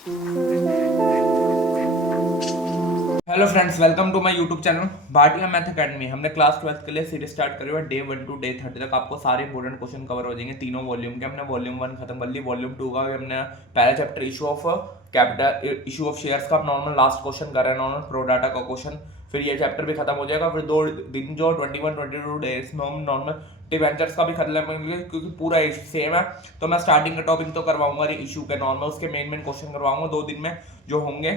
Hello friends, welcome to my YouTube channel Bhatia math academy. हमने class 12th के लिए series start करी हुई है। डे 1 टू डे 30 तक आपको सारे इंपॉर्टेंट क्वेश्चन कवर हो जाएंगे। तीनों वॉल्यूम के हमने वॉल्यूम 1 खत्म कर ली। वॉल्यूम 2 का भी हमने पहला chapter issue of capital issue of shares का नॉर्मल लास्ट क्वेश्चन कर रहे हैं, नॉर्मल प्रो डाटा का क्वेश्चन। फिर ये चैप्टर भी खत्म हो जाएगा। फिर 2 दिन जो 21-22 डेज में हम नॉर्मल डिवेंचर्स का भी खत्म करेंगे, क्योंकि पूरा सेम है। तो मैं स्टार्टिंग का टॉपिक तो करवाऊंगा इशू के नॉर्मल, उसके मेन क्वेश्चन करवाऊंगा 2 दिन में जो होंगे।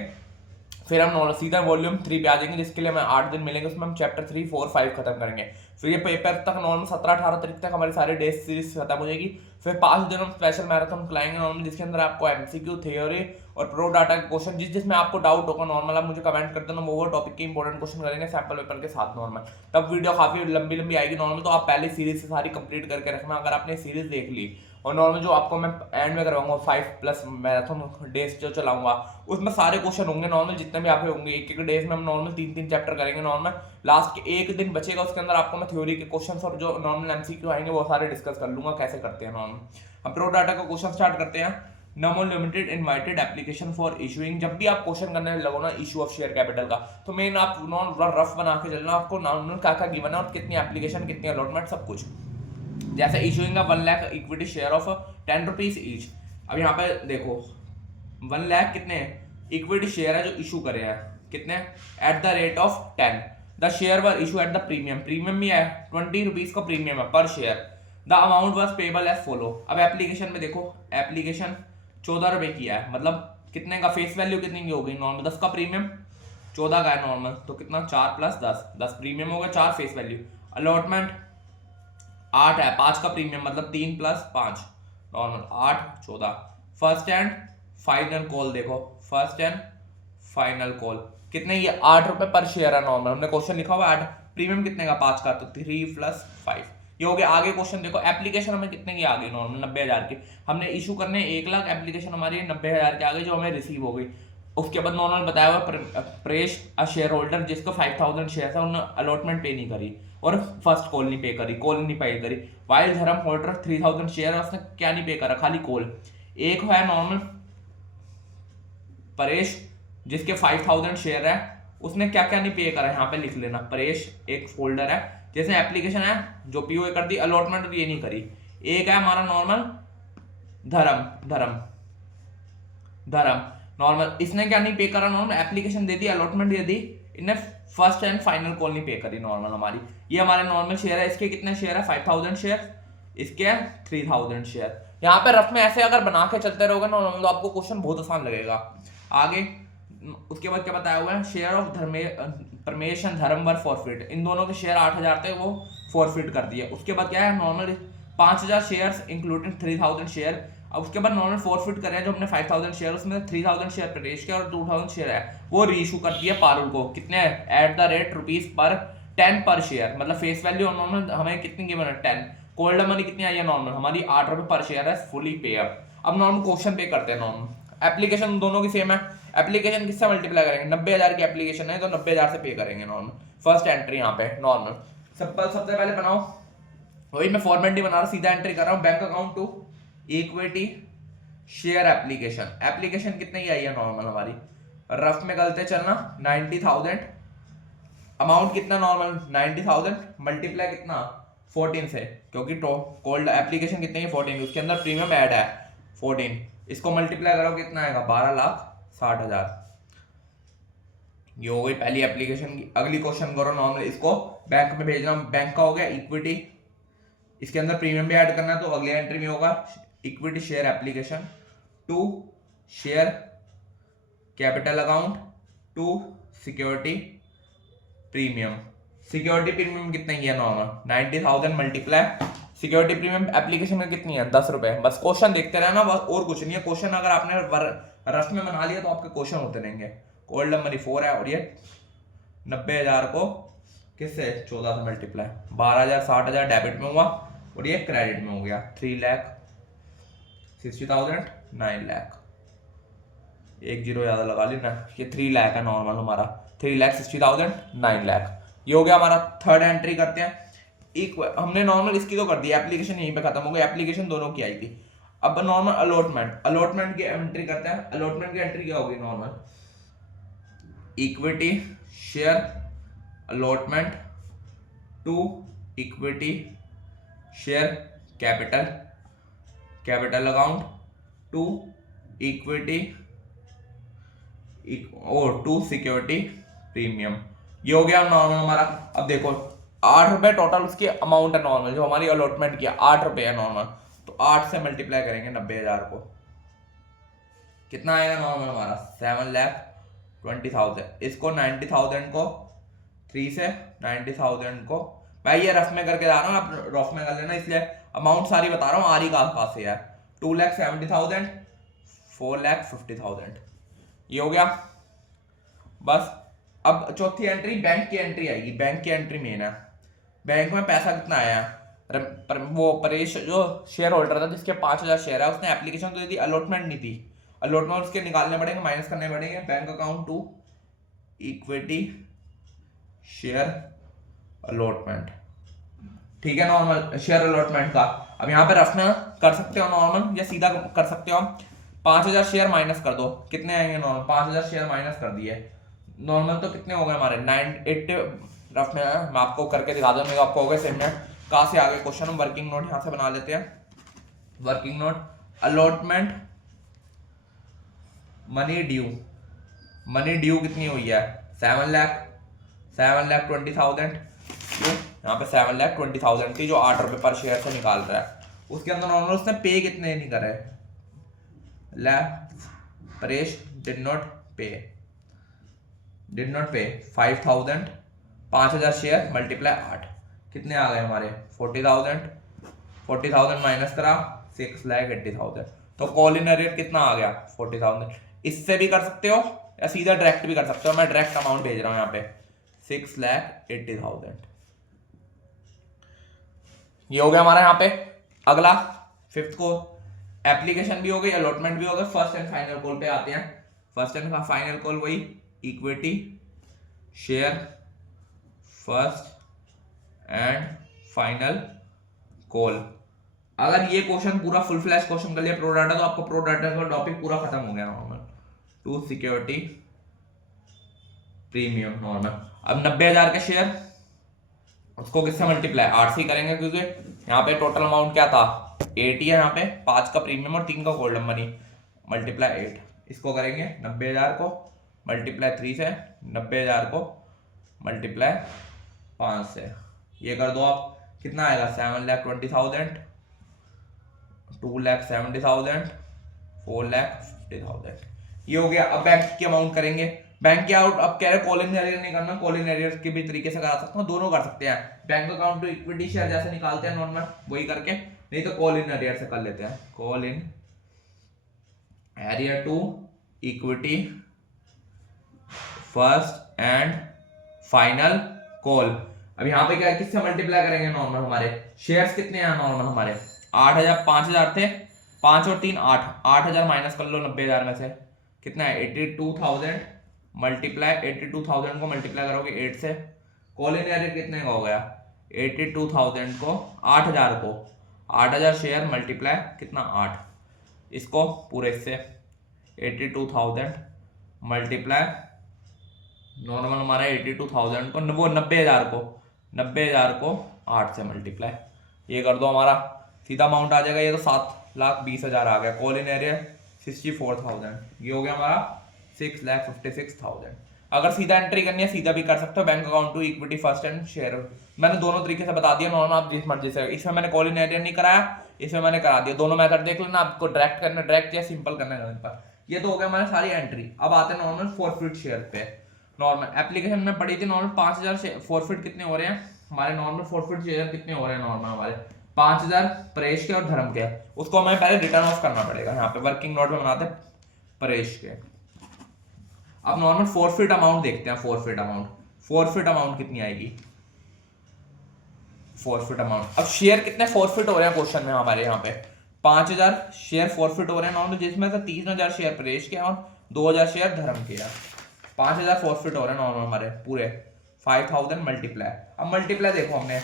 फिर हम सीधा वॉल्यूम 3 पे आ जाएंगे, जिसके लिए हमें 8 दिन मिलेंगे। उसमें हम चैप्टर 3, 4, 5 खत्म करेंगे। फिर ये पेपर तक नॉर्मल 17-18 तारीख तक हमारी सारी डे सीरीज खत्म हो जाएगी। फिर 5 दिन हम स्पेशल मैराथन खिलाएंगे नॉर्मल, जिसके अंदर आपको एमसीक्यू, थ्योरी और प्रो डाटा के क्वेश्चन जिसमें आपको डाउट होगा नॉर्मल आप मुझे कमेंट कर देना। वो टॉपिक के इंपॉर्टेंट क्वेश्चन करेंगे सैंपल पेपर के साथ नॉर्मल। तब वीडियो काफी लंबी आएगी नॉर्मल, तो आप पहले सीरीज से सारी कंप्लीट करके रखना। अगर आपने सीरीज देख ली और नॉर्मल जो आपको मैं एंड में करवाऊंगा 5+ मैराथन डेज जो चलाऊंगा, उसमें सारे क्वेश्चन होंगे नॉर्मल, जितने भी आप होंगे। एक डेज में हम नॉर्मल 3-3 चैप्टर करेंगे नॉर्मल। लास्ट के एक दिन बचेगा, उसके अंदर आपको मैं थ्योरी के क्वेश्चन और जो नॉर्मल एमसीक्यू आएंगे वो सारे डिस्कस कर लूंगा कैसे करते हैं नॉर्मल। हम प्रो डाटा का क्वेश्चन स्टार्ट करते हैं। No limited invited application for issuing. जब भी आप क्वेश्चन करने लगो ना इशू ऑफ शेयर कैपिटल का, तो मेन आप नॉन रफ बना के चलना। आपको नॉर्मल क्या क्या गिवन है और कितनी एप्लीकेशन, कितनी अलॉटमेंट, सब कुछ। जैसे इशूइंग का 1 lakh equity share of 10 rupees each. अब यहाँ पे देखो 1 लाख कितने इक्विटी शेयर है जो इशू करे हैं, कितने at the rate of 10। The share were issue at the premium, premium भी है 20 रुपीज का प्रीमियम है per share. The amount was payable as follow. अब एप्लीकेशन में देखो, एप्लीकेशन 14 रुपए की है, मतलब कितने का फेस वैल्यू कितनी की हो गई नॉर्मल, 10 का प्रीमियम, 14 का है नॉर्मल, तो कितना 4 + 10, 10 प्रीमियम हो गया, 4 फेस वैल्यू। अलॉटमेंट 8 है, 5 का प्रीमियम, मतलब 3 + 5 normal 8, 14। First and final call देखो, फर्स्ट एंड फाइनल कॉल कितने, ये 8 रुपए पर शेयर है नॉर्मल। हमने क्वेश्चन लिखा हुआ 8, प्रीमियम कितने का 5 का, तो 3 + 5 ये हो गया। आगे क्वेश्चन देखो, एप्लीकेशन हमें कितने की आ गई नॉर्मल, 90,000 की। हमने इशू करने 1 लाख, एप्लीकेशन हमारी 90,000 की आ गई जो हमें रिसीव हो गई। उसके बाद नॉर्मल बताया हुआ प्रेश अ शेयर होल्डर जिसको 5000 शेयर था, उन्होंने अलॉटमेंट पे नहीं करी और फर्स्ट कॉल नहीं पे करी, कॉल नहीं पे करी। वाइल धर्म होल्डर 3000 शेयर, उसने क्या नहीं पे करा, खाली कॉल। एक है नॉर्मल परेश जिसके 5000 शेयर है, उसने क्या क्या नहीं पे करा, यहाँ पे लिख लेना। परेश एक फोल्डर है, जैसे एप्लीकेशन है जो पीओ कर दी, अलॉटमेंट ये नहीं करी। एक है हमारा नॉर्मल धर्म धर्म धर्म नॉर्मल, इसने क्या नहीं पे करा नॉर्मल, एप्लीकेशन दे दी, अलॉटमेंट दे दी, इन्हें फर्स्ट एंड फाइनल कॉल नहीं पे करी नॉर्मल हमारी। ये हमारे नॉर्मल शेयर है, इसके कितने शेयर है 5000 शेयर, इसके 3000 शेयर। यहाँ पे रफ में ऐसे अगर बना के चलते रहोगे ना तो आपको क्वेश्चन बहुत आसान लगेगा। आगे उसके बाद क्या बताया हुआ है, शेयर ऑफ परमेश एंड धर्म वर फॉरफिट। इन दोनों के शेयर 8000 थे, वो फॉरफिट कर दिए। उसके बाद क्या है नॉर्मल 5000 शेयर इंक्लूडिंग 3000 शेयर। अब उसके बाद नॉर्मल फॉरफिट कर रहे हैं जो हमने 5000 शेयर, उसमें 3000 शेयर प्रदेश के और 2000 शेयर है वो रीइशू कर दिया पारुल को, कितने एट द रेट ₹10 पर शेयर। मतलब फेस वैल्यू नॉर्मल हमें कितनी गिवन है 10। कोल्ड मनी कितनी आई है नॉर्मल हमारी 8 रुपए पर शेयर है, फुली पे अप। अब नॉर्मल क्वेश्चन पे करते हैं नॉर्मल। एप्लीकेशन दोनों की सेम है, एप्लीकेशन किससे मल्टीप्लाई करेंगे, 90,000 की एप्लीकेशन है तो 90,000 से पे करेंगे नॉर्मल। फर्स्ट एंट्री यहाँ पे नॉर्मल सबसे पहले बनाओ, वही मैं फॉर्मेट बना रहा, सीधा एंट्री कर रहा हूँ। Bank account to equity share application, application कितने की आई है नॉर्मल हमारी, रफ में गलते चलना 90,000। अमाउंट कितना नॉर्मल 90,000 मल्टीप्लाई कितना 14 से, क्योंकि कोल्ड एप्लीकेशन कितने की 14, उसके अंदर प्रीमियम ऐड है 14, इसको मल्टीप्लाई करो कितना आएगा 12,60,000। ये हो गई पहली एप्लीकेशन की। अगली क्वेश्चन करो नॉर्मल, इसको बैंक में भेजना, बैंक का हो गया इक्विटी, इसके अंदर प्रीमियम भी ऐड करना है, तो अगले एंट्री में होगा equity share application to share capital account to security premium. Security premium कितने की है normal 90,000 multiply security premium application में कितनी है 10 रुपए। बस क्वेश्चन देखते रहना, बस और कुछ नहीं है। क्वेश्चन अगर आपने रफ में बना लिया तो आपके क्वेश्चन होते रहेंगे। कोल्ड मनी 4 है और ये 90,000 को किससे 14 से मल्टीप्लाई, 12,000 60,000 डेबिट में हुआ और ये क्रेडिट में हो गया 3,60,000 9 लाख। एक जीरो ज्यादा लगा ली ना, ये 3 लाख है नॉर्मल हमारा, 3,60,000 9 लाख। ये हो गया हमारा। थर्ड एंट्री करते हैं, एक हमने नॉर्मल इसकी तो कर दी, एप्लीकेशन यहीं पे खत्म हो गई, एप्लीकेशन दोनों की आई थी। अब नॉर्मल अलॉटमेंट की एंट्री करते हैं। अलॉटमेंट की एंट्री क्या होगी? Normal equity share allotment to equity share capital account to equity और टू सिक्योरिटी प्रीमियम। ये हो गया नॉर्मल हमारा। अब देखो 8 रुपए टोटल उसकी अमाउंट है नॉर्मल, जो हमारी अलॉटमेंट किया 8 रुपए है नॉर्मल, तो 8 से मल्टीप्लाई करेंगे 90,000 को, कितना आएगा नॉर्मल हमारा? 7,20,000। इसको 90,000 को 3 से 90,000 को, भाई ये रफ में करके जा रहा हूँ, आप रफ में कर लेना, इसलिए अमाउंट सारी बता रहा हूँ, आ रही कहाँ से है। 2,70,000, 4,50,000, ये हो गया बस। अब चौथी एंट्री बैंक की एंट्री आएगी। बैंक की एंट्री मेन है। बैंक में पैसा कितना आया? वो परेश जो शेयर होल्डर था जिसके 5,000 शेयर है, उसने एप्लीकेशन तो दी थी, अलॉटमेंट नहीं थी। अलॉटमेंट उसके निकालने पड़ेंगे, माइनस करने पड़ेंगे। Bank account to equity share allotment, ठीक है, नॉर्मल शेयर अलॉटमेंट का। अब यहाँ पे रफ में कर सकते हो नॉर्मल, या सीधा कर सकते हो। 5,000 शेयर माइनस कर दो, कितने आएंगे नॉर्मल? 5,000 शेयर माइनस कर दिए नॉर्मल, तो कितने हो गए हमारे? 980। रफ में है, मैं आपको करके दिखा दूँ, आपको हो गए सेम में। कहाँ से आगे क्वेश्चन? हम वर्किंग नोट यहाँ से बना लेते हैं। Working note allotment money due कितनी हुई है? 7,20,000। यहाँ पे 7,20,000 थी, जो 8 रुपए पर शेयर से निकाल रहा है। उसके अंदर नॉर्मल उसने पे कितने नहीं करे? परेश डिड नॉट पे 5,000। 5,000 शेयर मल्टीप्लाई 8, कितने आ गए हमारे? 40,000 माइनस करा 6,80,000, तो कॉल इन अरियर कितना आ गया? 40,000। इससे भी कर सकते हो या सीधा डायरेक्ट भी कर सकते हो, मैं डायरेक्ट अमाउंट भेज रहा हूँ यहाँ पे, 6,80,000। ये हो गया हमारा यहाँ पे। अगला फिफ्थ को एप्लीकेशन भी हो गई, अलॉटमेंट भी हो गई, फर्स्ट एंड फाइनल कॉल पे आते हैं। फर्स्ट एंड फाइनल कॉल वही equity share first and final call. अगर ये क्वेश्चन पूरा फुल फ्लैश क्वेश्चन कर लिया प्रो डाटा, तो आपको प्रो डाटा का टॉपिक पूरा खत्म हो गया normal. To security premium normal. अब 90,000 के शेयर, उसको किससे मल्टीप्लाई? 8 से ही करेंगे, क्योंकि यहाँ पे टोटल अमाउंट क्या था? 8 ही है यहाँ पे, 5 का प्रीमियम और 3 का गोल्डन मनी, मल्टीप्लाई 8। इसको करेंगे 90,000 को मल्टीप्लाई 3 से, 90,000 को मल्टीप्लाई 5 से, ये कर दो आप, कितना आएगा? 7,20,000, 2,70,000, 4,50,000, ये हो गया। अब बैंक की अमाउंट करेंगे। बैंक की आउट अब कह रहे कॉल इन एरियर नहीं करना, कॉल इन एरियर के भी तरीके से करा सकते हो, दोनों कर सकते हैं। Bank account to equity share जैसे निकालते हैं नॉर्मल, वही करके, नहीं तो कॉल इन एरियर से कर लेते हैं। Call in arrear to equity first and final call. अब यहाँ पे क्या है, किससे मल्टीप्लाई करेंगे नॉर्मल? हमारे शेयर्स कितने हैं नॉर्मल? हमारे 8,000, 5,000 थे, 5 और 3 8, 8,000 माइनस कर लो 90,000 में से, कितना है? 82,000 मल्टीप्लाई 82,000 को मल्टीप्लाई करोगे 8 से, कॉल इन एरियर कितने का हो गया? 82,000 को 8,000 शेयर मल्टीप्लाई कितना? 8, इसको पूरे से 82,000 मल्टीप्लाई नॉर्मल हमारा 82,000 को, वो 90,000 को 8 से मल्टीप्लाई, ये कर दो, हमारा सीधा अमाउंट आ जाएगा। ये तो 7,20,000 आ गया। कॉल इन एरियर 64,000, ये हो गया हमारा 6,56,000। अगर सीधा एंट्री करनी है सीधा भी कर सकते हो। Bank account to equity first and share, मैंने दोनों तरीके से बता दिया नॉर्मल, आप जिस मर्जी से। इसमें मैंने कॉल इन एरियर नहीं कराया, इसमें मैंने करा दिया। दोनों मेथड देख लेना, आपको डायरेक्ट करना डायरेक्ट या सिंपल करना है पर। ये तो हो गया हमारी सारी एंट्री। अब आते हैं नॉर्मल फॉरफिट शेयर पे। नॉर्मल एप्लीकेशन में पड़ी थी नॉर्मल 5,000 फॉरफिट कितने हो रहे हैं हमारे? नॉर्मल फॉरफिट शेयर कितने हो रहे हैं नॉर्मल हमारे? 5,000 परेश के और धर्म के। उसको हमें पहले रिटर्न ऑफ करना पड़ेगा। यहाँ पे वर्किंग नोट में बनाते हैं परेश के। अब नॉर्मल फॉरफिट अमाउंट देखते हैं। फॉरफिट अमाउंट कितनी आएगी? फॉरफिट अमाउंट, अब शेयर कितने फॉरफिट हो रहे हैं क्वेश्चन में हमारे? यहाँ पे 5,000 शेयर फॉरफिट हो रहे हैं नॉर्मल, जिसमें से 3,000 शेयर परेश के और 2,000 शेयर धर्म के। 5,000 फॉरफिट हो रहे हैं नॉर्मल हमारे पूरे। 5,000 मल्टीप्लाई, अब मल्टीप्लाई देखो हमने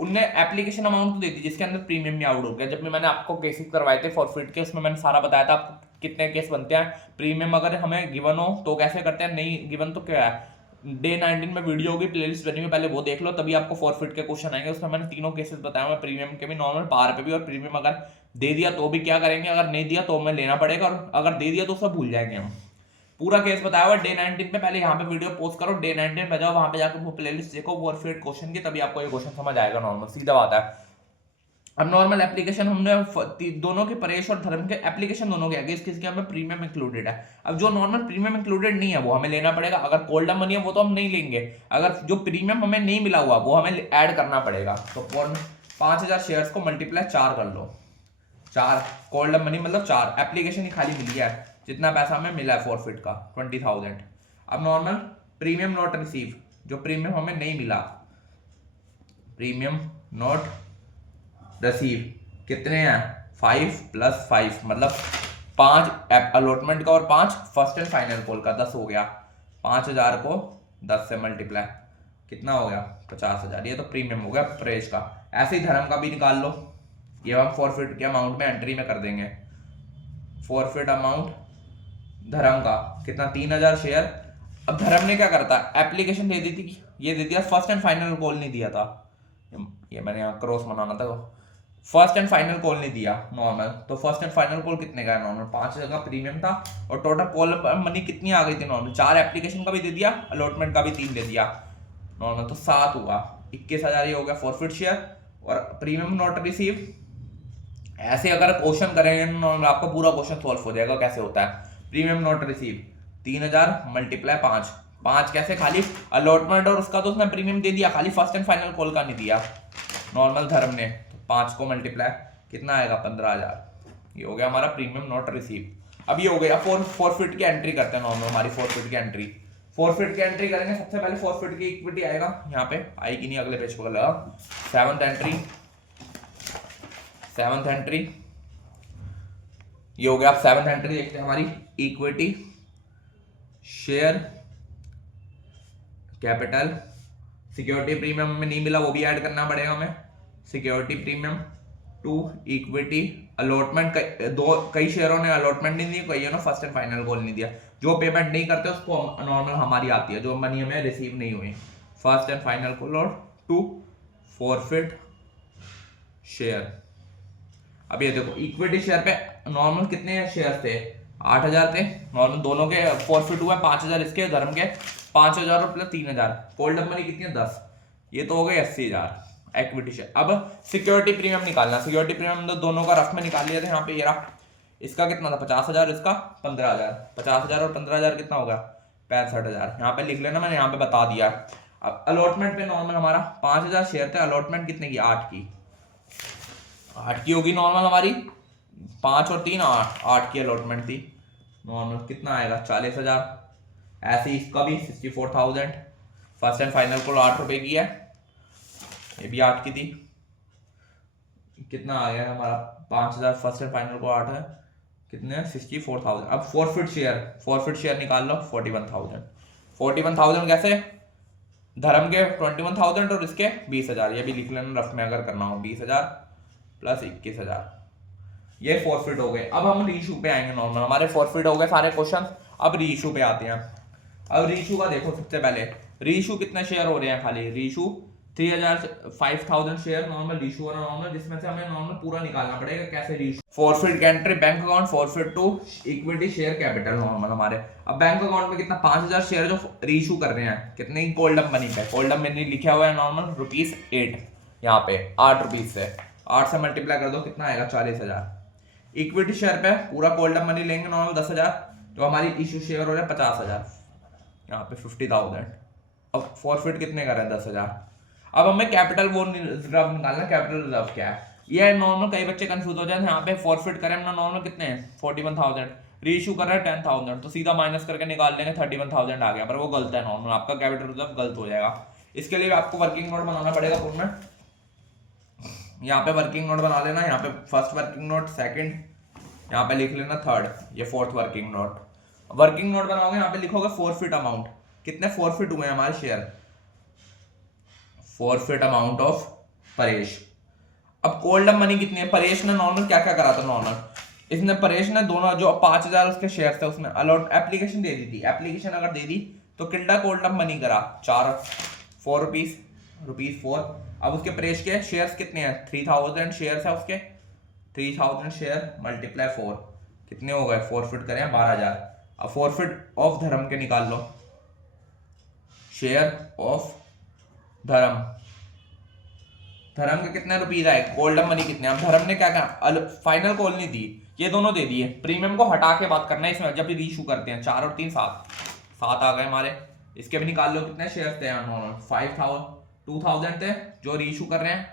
उनने एप्लीकेशन अमाउंट तो दे दी जिसके अंदर प्रीमियम भी आउट हो गया। जब भी मैंने आपको केसेस करवाए थे फॉरफिट के, उसमें मैंने सारा बताया था आपको कितने केस बनते हैं। प्रीमियम अगर हमें गिवन हो तो कैसे करते हैं, नहीं गिवन तो क्या है, डे 19 में वीडियो होगी, प्लेलिस्ट बनी हुई, पहले वो देख लो, तभी आपको फॉरफिट के क्वेश्चन आएंगे। उसमें मैंने तीनों केसेस बताया हुआ, प्रीमियम के भी, नॉर्मल पार पे भी। और प्रीमियम अगर दे दिया तो भी क्या करेंगे, अगर नहीं दिया तो हमें लेना पड़ेगा, और अगर दे दिया तो सब भूल जाएंगे हम। पूरा केस बताया हुआ डे 19 पे। पहले यहाँ पे वीडियो पोस्ट करो, डे 19 पे जाओ, वहां पे जाकर वो प्लेलिस्ट देखो फॉरफिट क्वेश्चन की, तभी आपको ये क्वेश्चन समझ आएगा। नॉर्मल सीधा बात है। अब नॉर्मल एप्लीकेशन हमने दोनों के, परेश और धर्म के एप्लीकेशन दोनों के आगे किसके हमें प्रीमियम इंक्लूडेड है। अब जो नॉर्मल प्रीमियम इंक्लूडेड नहीं है वो हमें लेना पड़ेगा। अगर कोल्ड मनी है वो तो हम नहीं लेंगे, अगर जो प्रीमियम हमें नहीं मिला हुआ वो हमें ऐड करना पड़ेगा। तो 5000 शेयर्स को मल्टीप्लाई 4 कर लो, 4 कोल्ड मनी मतलब 4 एप्लीकेशन ही खाली मिली है, जितना पैसा हमें मिला है फॉरफिट का 20,000। अब नॉर्मल प्रीमियम नॉट रिसीव, जो प्रीमियम हमें नहीं मिला, प्रीमियम नॉट रिसीव कितने हैं, 5 + 5 मतलब 5 अलॉटमेंट का और 5 फर्स्ट एंड फाइनल कॉल का, 10 हो गया। 5000 को 10 से मल्टीप्लाई कितना हो गया, 50,000। ये तो प्रीमियम हो गया प्रेज का। ऐसे ही धर्म का भी निकाल लो, ये हम फॉरफिट के अमाउंट में एंट्री में कर देंगे। फॉरफिट अमाउंट धर्म का कितना, 3000 शेयर। अब धर्म ने क्या करता, एप्लीकेशन दे दी थी, ये दे दिया, फर्स्ट एंड फाइनल कॉल नहीं दिया था, ये मैंने यहाँ क्रॉस बनाना था, फर्स्ट एंड फाइनल कॉल नहीं दिया नॉर्मल। तो फर्स्ट एंड फाइनल कॉल कितने का है, नॉर्मल 5000 का प्रीमियम था, और टोटल कॉल मनी कितनी आ गई थी नॉर्मल, 4 एप्लीकेशन का भी दे दिया, अलॉटमेंट का भी 3 दे दिया नॉर्मल, तो 7 हुआ। 21,000 ये हो गया फॉरफिट शेयर और प्रीमियम नॉट रिसीव। ऐसे अगर क्वेश्चन करेंगे नॉर्मल आपको पूरा क्वेश्चन सॉल्व हो जाएगा कैसे होता है। प्रीमियम नॉट रिसीव 3000 मल्टीप्लाई 5 कैसे, खाली अलॉटमेंट और उसका तो उसने प्रीमियम दे दिया, खाली फर्स्ट एंड फाइनल कॉल का नहीं दिया नॉर्मल धर्म ने। 5 को मल्टीप्लाई कितना आएगा, 15,000। ये हो गया हमारा प्रीमियम नॉट रिसीव। अब ये हो गया फॉरफिट की एंट्री करते हैं नॉर्मल, हमारी फॉरफिट की एंट्री। फॉरफिट की एंट्री करेंगे, सबसे पहले फॉरफिट की इक्विटी आएगा, यहाँ पे आएगी नहीं, अगले पेज पर लगा, 7th एंट्री। 7th एंट्री ये हो गया। आप 7th एंट्री देखते हैं हमारी, equity share capital, security premium में नहीं मिला वो भी ऐड करना पड़ेगा हमें, security premium to equity allotment. कई शेयरों ने अलॉटमेंट नहीं दी, कईयों ने फर्स्ट एंड फाइनल कॉल नहीं दिया। जो पेमेंट नहीं करते उसको नॉर्मल हमारी आती है, जो मनी हमें रिसीव नहीं हुई, फर्स्ट एंड फाइनल कॉल और टू फॉरफिट शेयर। अब ये देखो इक्विटी शेयर पे नॉर्मल कितने शेयर थे, 8000 थे नॉर्मल, दोनों के फॉरफिट हुआ 5000 इसके, धर्म के 5000 और प्लस 3000, कोल्ड मनी कितनी है 10, ये तो हो गए 80,000 इक्विटी शेयर। अब सिक्योरिटी प्रीमियम निकालना, सिक्योरिटी प्रीमियम तो दोनों का रफ में निकाल लिया था यहाँ पे, ये रहा, इसका कितना था 50,000, इसका 15,000, 50,000 और 15,000 कितना होगा 65,000। यहाँ पे लिख लेना, मैंने यहाँ पे बता दिया। अब अलॉटमेंट पे नॉर्मल हमारा 5000 शेयर थे, अलॉटमेंट कितने की, 8 की होगी नॉर्मल हमारी, 5 और 3 8 की अलॉटमेंट थी नॉर्मल, कितना आएगा 40,000। ऐसे ही इसका भी 64,000, फर्स्ट एंड फाइनल को 8 रुपए की है, ये भी 8 की थी, कितना आ गया हमारा 5000, फर्स्ट एंड फाइनल को 8 है, कितने 64,000। अब फॉरफिट शेयर निकाल लो 41,000। 41,000 कैसे, धर्म के 21,000 और इसके 20,000, ये भी लिख लेना रफ में अगर करना हो, 20,000 प्लस 21,000, ये फॉरफिट हो गए। अब हम रीइशू पे आएंगे नॉर्मल, हमारे फॉरफिट हो गए सारे क्वेश्चन। अब रीइशू पे आते हैं। अब रीइशू का देखो, सबसे पहले रीइशू कितने शेयर हो रहे हैं, खाली रीइशू 5,000 शेयर नॉर्मल रीइशू हो रहा है नॉर्मल, जिसमें से हमें नॉर्मल पूरा निकालना पड़ेगा कैसे रीइशू। फॉरफिट की entry bank account, forfeit to equity share capital normal हमारे। अब बैंक अकाउंट में कितना 5,000 शेयर जो रीइशू कर रहे हैं, कितने की कोल्ड मनी पे, कोल्ड मनी लिखा हुआ है नॉर्मल ₹8, यहाँ पे 8 रुपीज से 8 से मल्टीप्लाई कर दो, कितना आएगा 40,000। इक्विटी शेयर पे पूरा कोल्ड मनी लेंगे नॉर्मल 10,000, तो हमारी इशू शेयर हो रहा है 50,000, यहाँ पे 50,000। अब फॉरफिट कितने का रहा है 10,000। अब हमें कैपिटल वो रिजर्व निकालना, कैपिटल रिजर्व क्या है, ये है नॉर्मल, कई बच्चे कंफ्यूज हो जाते हैं। यहाँ पे फॉरफिट करें हमने नॉर्मल कितने हैं 41,000, रीइशू कर रहा है 10,000, तो सीधा माइनस करके निकाल लेंगे 31,000 आ गया, पर वो गलत है नॉर्मल, आपका कैपिटल रिजर्व गलत हो जाएगा। इसके लिए आपको वर्किंग नोट बनाना पड़ेगा फॉर्म में, यहाँ पे वर्किंग नोट बना लेना, यहाँ पे फर्स्ट वर्किंग नोट, सेकंड यहाँ पे लिख लेना, थर्ड ये fourth working note. Working note बनाओगे, यहाँ पे लिखोगे फॉरफिट अमाउंट, कितने फॉरफिट हुए हमारे share, forfeit amount of Paresh. अब कोल्ड अप मनी कितनी है, परेश ने नॉर्मल क्या क्या करा था नॉर्मल, इसने परेश ने दोनों जो 5,000 उसके शेयर थे उसमें अलॉट एप्लीकेशन दे दी थी, एप्लीकेशन अगर दे दी तो किल्डा कोल्ड अप मनी करा 4 रुपीज 4। अब उसके परेश के शेयर्स कितने हैं, 3,000 शेयर्स है उसके, 3,000 शेयर मल्टीप्लाई 4 कितने हो गए, फॉरफिट करें 12,000। अब फॉरफिट ऑफ धर्म के निकाल लो, शेयर ऑफ धर्म, धर्म के कितने रुपीज आए, गोल्डन मनी कितने, अब धर्म ने क्या क्या फाइनल कॉल नहीं दी, ये दोनों दे दिए, प्रीमियम को हटा के बात करना है इसमें जब भी रीइशू करते हैं, 4 और 3 7 आ गए हमारे। इसके भी निकाल लो कितने शेयर थे, 2,000 थे जो रीइशू कर रहे हैं,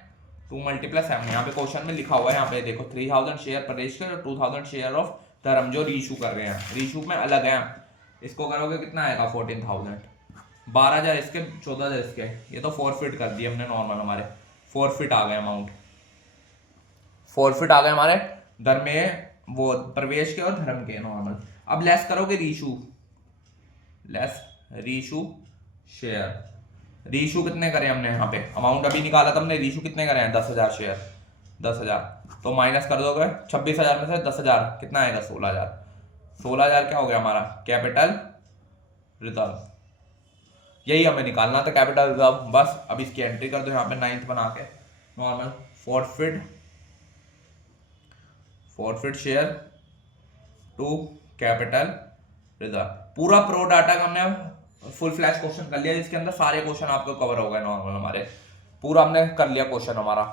2 × 7 यहाँ पे क्वेश्चन में लिखा हुआ है, यहाँ पे देखो 3,000 शेयर प्रदेश के और 2,000 शेयर ऑफ धर्म जो रीइशू कर रहे हैं, रीइशू में अलग है, इसको करोगे कितना आएगा 14,000, 12,000 इसके 14,000 इसके, ये तो फॉरफिट कर दिए हमने नॉर्मल, हमारे फॉरफिट आ गए अमाउंट, फॉरफिट आ गए हमारे धर्म में वो प्रवेश के और धर्म के नॉर्मल। अब लेस करोगे reissue, less reissue share, reissue कितने करे हमने यहाँ पे, अमाउंट अभी निकाला था हमने, रीशू कितने करे हैं 10,000 शेयर, 10,000 तो माइनस कर दोगे 26,000 में से 10,000 कितना आएगा 16,000, 16,000 क्या हो गया हमारा कैपिटल रिजर्व, यही हमें निकालना था कैपिटल रिजर्व। बस अब इसकी एंट्री कर दो यहाँ पे 9th बना के normal, forfeit share to capital reserve. पूरा प्रो डाटा का हमने फुल फ्लैश क्वेश्चन कर लिया जिसके अंदर सारे क्वेश्चन आपको कवर हो गए नॉर्मल, हमारे पूरा हमने कर लिया क्वेश्चन हमारा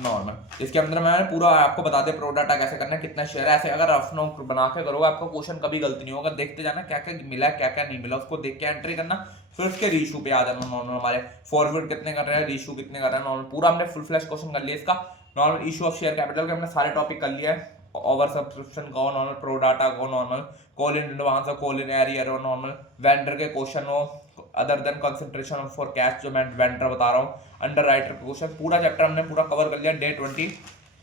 नॉर्मल। इसके अंदर मैंने पूरा आपको बता दिया प्रो डाटा कैसे करना है, कितना शेयर है, ऐसे अगर रफ नोट बना के करोगे आपको क्वेश्चन कभी गलती नहीं होगा, देखते जाना क्या क्या मिला क्या क्या नहीं मिला, उसको देख के एंट्री करना, फिर उसके रीशू पे आ जाना नॉर्मल, हमारे फॉरवर्ड कितने कर रहे हैं, रीशू कितने कर रहे हैं नॉर्मल, पूरा हमने फुल फ्लैश क्वेश्चन कर लिया इसका normal. Issue of share capital के हमने सारे टॉपिक कर लिया है, ओवर सब्सक्रिप्शन को नॉर्मल, प्रो डाटा को नॉर्मल, कॉल इन एडवांस और कॉल इन एरियर और नॉर्मल, वेंडर के क्वेश्चन हो other than concentration for cash जो मैं वेंडर बता रहा हूँ, अंडर राइटर क्वेश्चन, पूरा चैप्टर हमने पूरा कवर कर लिया डे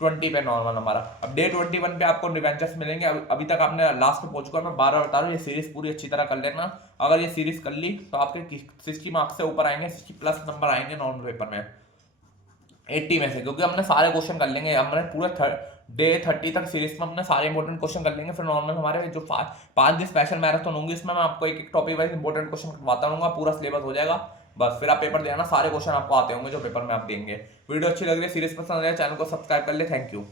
20 पे नॉर्मल हमारा। अब डे 21 पे आपको रिवेंचर्स मिलेंगे, अभी तक आपने लास्ट में पहुंच चुका, मैं 12 बता रहा हूँ, ये सीरीज पूरी अच्छी तरह कर लेना, अगर ये सीरीज कर ली तो आपके 60 मार्क्स से ऊपर आएंगे, 60+ नंबर आएंगे नॉर्मल पेपर में 80 में से, क्योंकि हमने सारे क्वेश्चन कर लेंगे, हमने पूरे डे 30 तक सीरीज में हमने सारे इंपॉर्टेंट क्वेश्चन कर लेंगे। फिर नॉर्मल हमारे जो 5 दिन स्पेशल मैराथन होंगी इसमें मैं आपको एक टॉपिक वाइज इंपॉर्टेंट क्वेश्चन करवाता रहूंगा, पूरा सिलेबस हो जाएगा, बस फिर आप पेपर देना, सारे क्वेश्चन आपको आते होंगे जो पेपर में आप देंगे। वीडियो अच्छी लग रही है, सीरीज पसंद है, चैनल को सब्सक्राइब कर ले, थैंक यू।